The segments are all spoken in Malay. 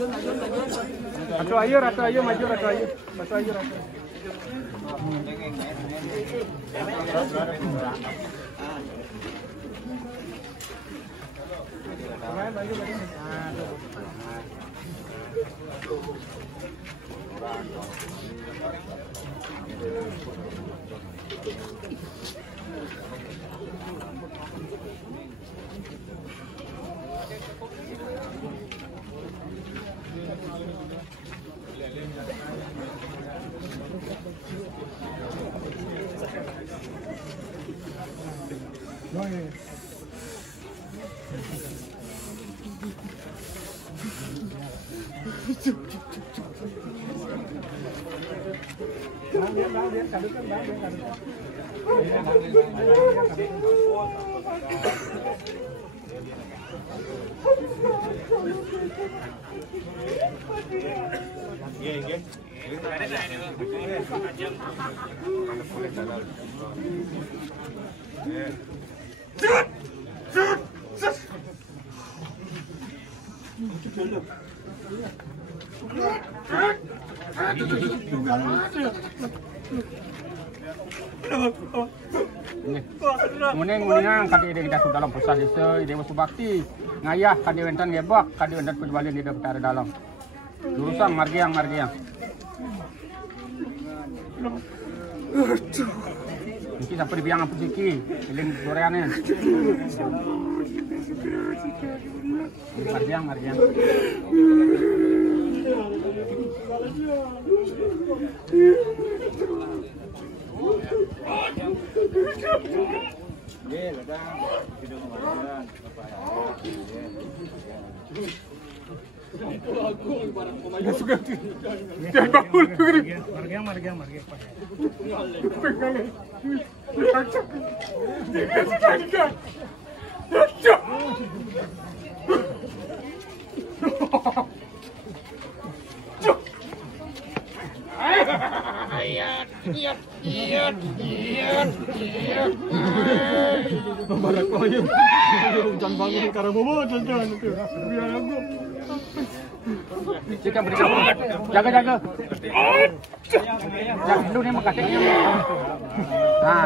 Ratu Ayu maju Ratu Ayu. Muning kadi kita sudah dalam pusat desa Dewa Subakti ngayah kadi wentan gebak kadi wentan penjualin di dalam dalam jurusan margiang mungkin sampai di biang apa siki eling goreannya margiang jangan bangun karena bobo jangan biar aku jika berikan jaga jangan dulu nih makasihnya nah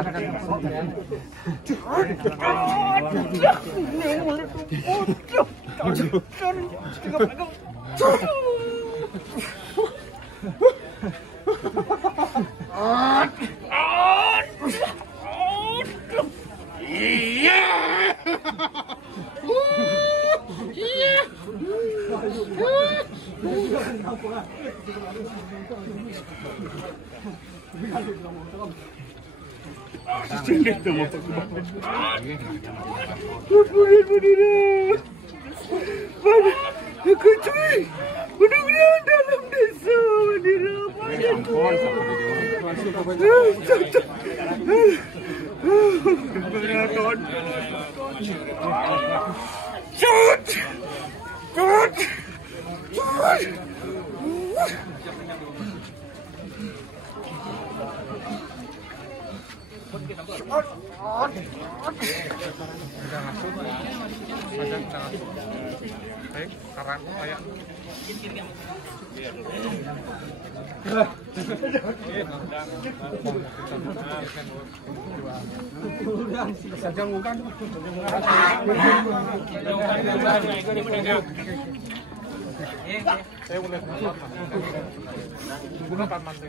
mudah-mudahan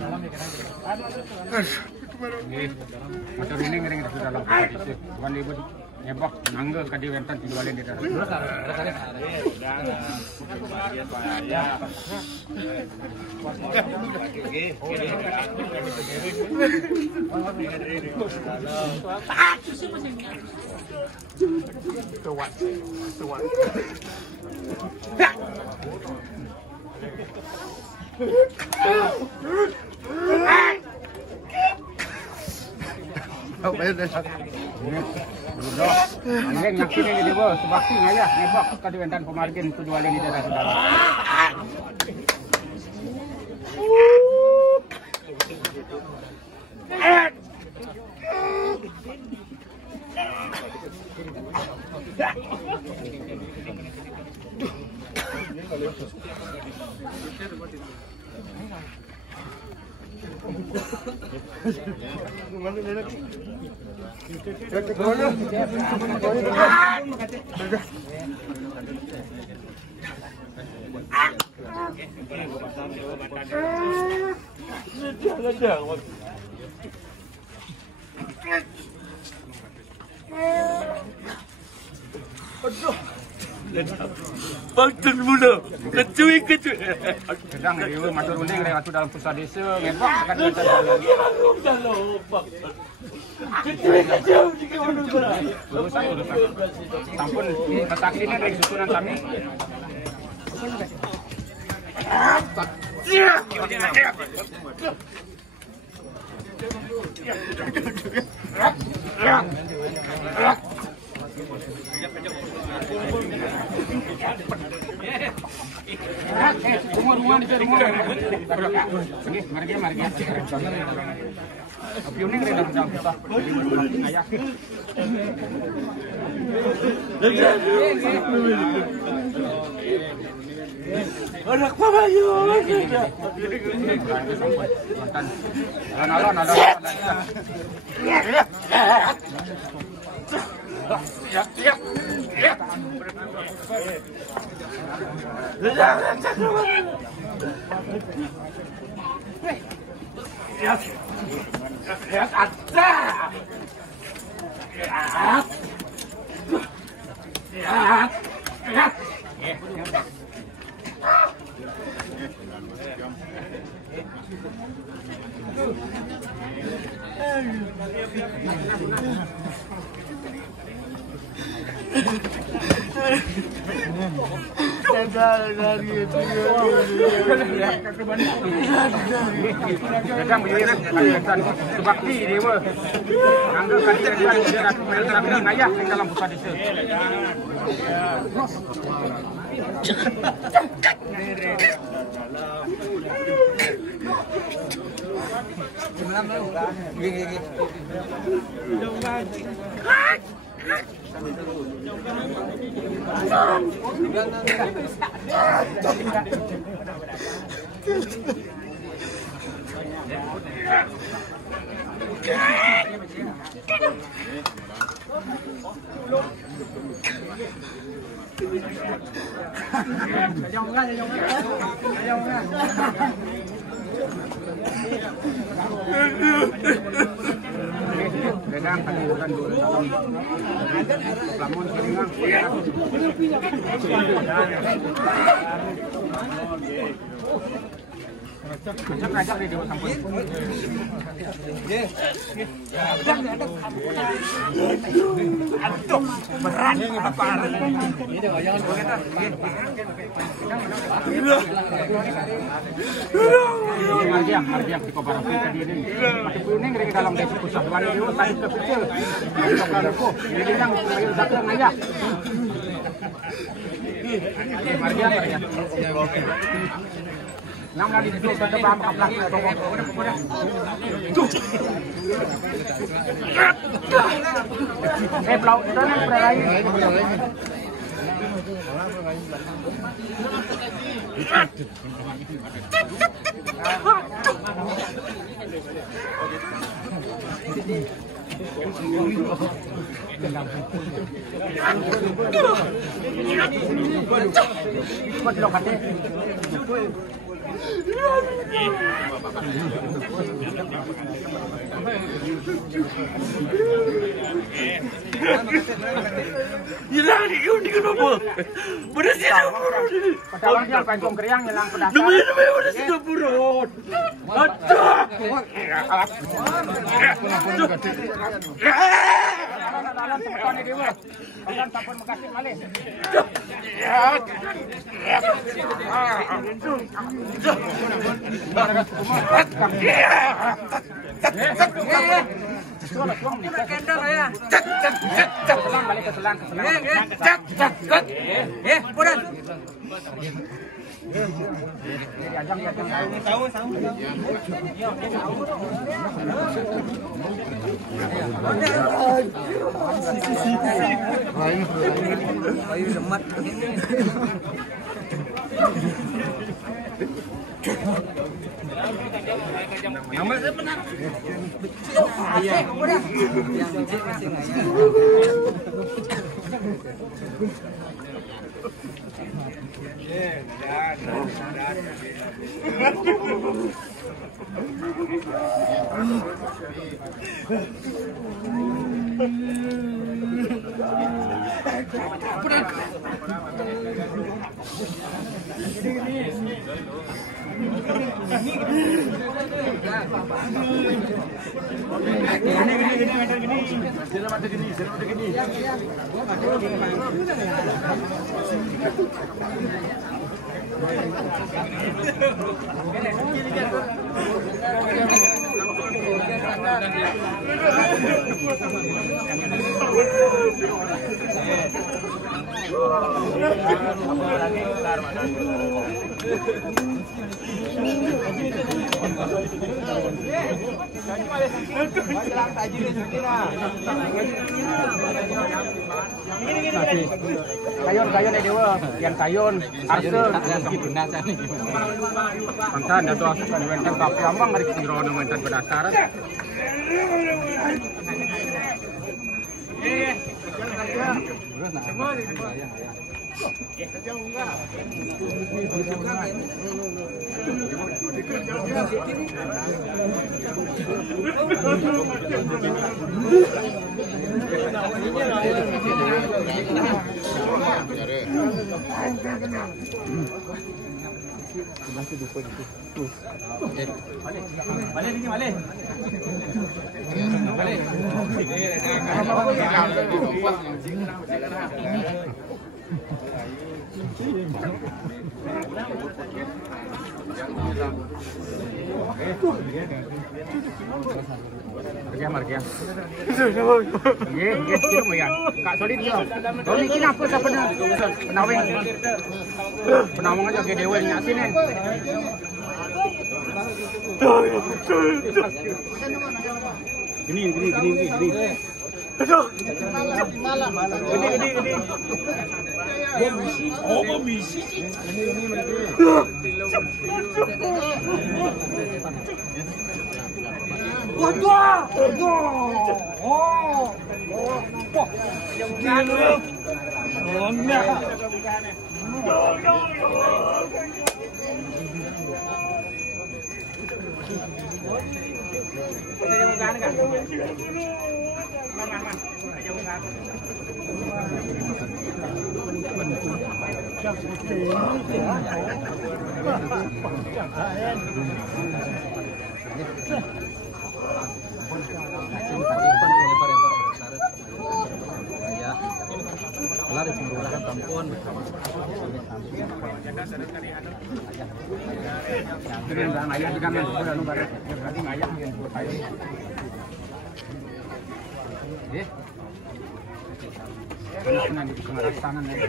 dalam desa Macam ini ngering di dalam posisi bukan ibu nyebak nangga kadi wentan dijualin di dalam. Oh, bayar dah. Ini nyakin ini dia bos, sebakti ngayah nebak kadi wentan pemargin tujualin di dalam. Bangtun muda, kecuali. Sedang dia masuk runding dia masuk dalam pusat desa ngebak kan kita. Urusan. Sampun kesaksian dari susunan kami. Rumah di rumah. Pergi, mari. Api uning dari dalam pusat. Ayah. Anak papa yo. Alon. Sedang berdiri sebakti dewa. Angga kan ayah di dalam pusat desa. Sedang kalian dulu dalam lamun ngajak di dewa sampun. Aduh, berat apa? Jangan begitu. Mardiam di kooperatif tadi ini. Masih kuning dari dalam desa pusat lagi dewa tadi kecil. Ini yang satu ngajak. Mardiam. Nang lagi duduk pada paham kaplak toko. Pelau itu yang berlari. Kau tidak kata. Hilang di kenapa? Benar sih. Padahal dia kancung kriang hilang pedas. Demi benar sih burun. Aduh. Dalam tempat ini dewa. Kalian sampun makasih malih. Kayon dewa, yang kayon, arse, mantan ada tuh konventan kafe ambang hari kiro konventan berdasar. Margia. Ye, kira mo yan. Kak solid yo. Doni kinapa sa penawing. Penawang aja ke dewa nya sini. Gini. Aduh. Gini. Komisi. Lari pengurahan tampon. Ayah juga men, anu bare. Berarti ayah yang buat eh. Karena di tengah sana nih.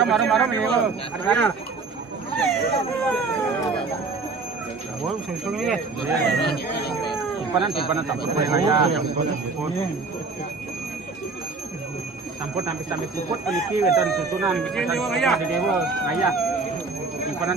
Marah ini. Ada. Simpanan campur bayang. Campur sampai puput peniki wedan susunan di dewa ayah. Simpanan.